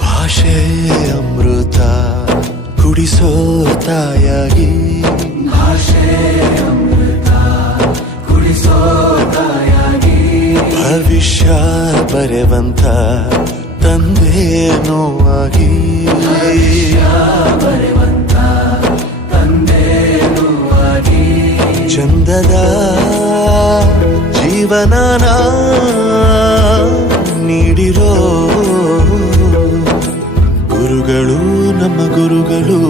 ಭಾಷೆ ಅಮೃತ ಕುಡಿಸೋ ತಾಯಾಗಿ, ಭವಿಷ್ಯ ಬರೆವಂತ ತಂದೇನೋ ಆಗಿ, ಚಂದದ ಜೀವನನ ನೀಡಿರೋ ಗುರುಗಳು ನಮ್ಮ ಗುರುಗಳು.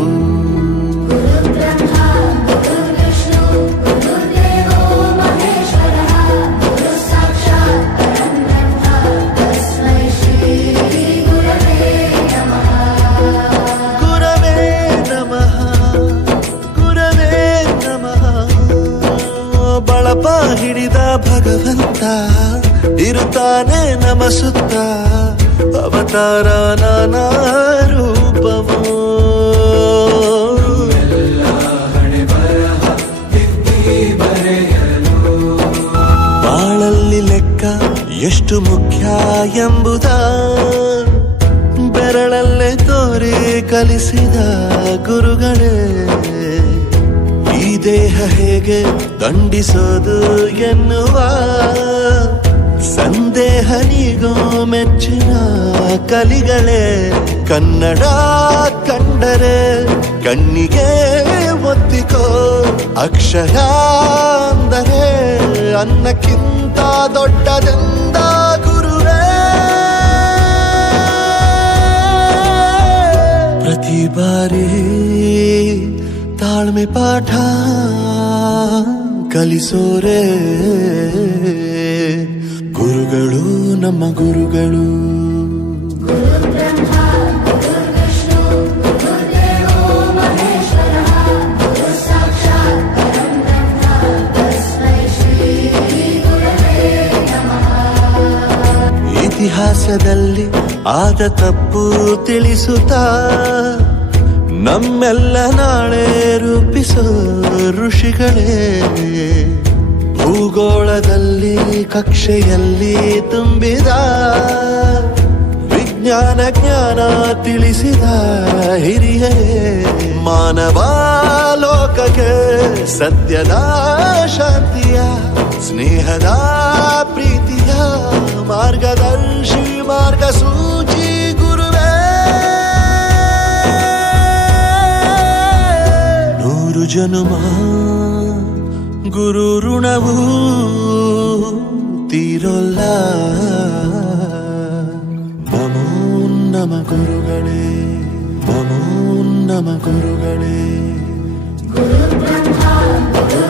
ಬಳಪ ಹಿಡಿದ ಭಗವಂತ ಇರುತ್ತಾನೆ ನಮ ಸುತ್ತ, ಅವತಾರ ನಾನಾ ರೂಪವೋ. ಬಾಳಲ್ಲಿ ಲೆಕ್ಕ ಎಷ್ಟು ಮುಖ್ಯ ಎಂಬುದ ಬೆರಳಲ್ಲೇ ತೋರಿ ಕಲಿಸಿದ ಗುರುಗಳೇ. ಈ ದೇಹ ಹೇಗೆ ದಂಡಿಸೋದು ಎನ್ನುವ ಸಂದೇಹ ನೀಗೋ ಮೆಚ್ಚಿನ ಕಲಿಗಳೇ. ಕನ್ನಡ ಕಂಡರೆ ಕಣ್ಣಿಗೆ ಒತ್ತಿಕೋ, ಅಕ್ಷರ ಅಂದರೆ ಅನ್ನಕ್ಕಿಂತ ದೊಡ್ಡದೆಂದ ಗುರುವೇ. ಪ್ರತಿ ಬಾರಿ ತಾಳ್ಮೆ ಪಾಠ ಕಲಿಸೋರೆ ಗುರುಗಳು ನಮ್ಮ ಗುರುಗಳು. ಇತಿಹಾಸದಲ್ಲಿ ಆದ ತಪ್ಪು ತಿಳಿಸುತ್ತಾ ನಮ್ಮೆಲ್ಲ ನಾಳೆ ರೂಪಿಸೋ ಋಷಿಗಳೇ. ಭೂಗೋಳದಲ್ಲಿ ಕಕ್ಷೆಯಲ್ಲಿ ತುಂಬಿದ ವಿಜ್ಞಾನ ಜ್ಞಾನ ತಿಳಿಸಿದ ಹಿರಿಯರೇ. ಮಾನವ ಲೋಕಕ್ಕೆ ಸತ್ಯದ ಶಾಂತಿಯ ಸ್ನೇಹದ ಪ್ರೀತಿಯ ಮಾರ್ಗದರ್ಶಿ ಮಾರ್ಗಸೂಚಿ ಗುರುವೇ. ನೂರು ಜನುಮ ಗುರು ಋಣವು ತೀರೋಲ್ಲ. ನಮೋ ನಮ ಗುರುಗಳೇ, ನಮೋ ನಮ ಗುರುಗಳೇ. ಗುರು ಬ್ರಹ್ಮ ಗುರು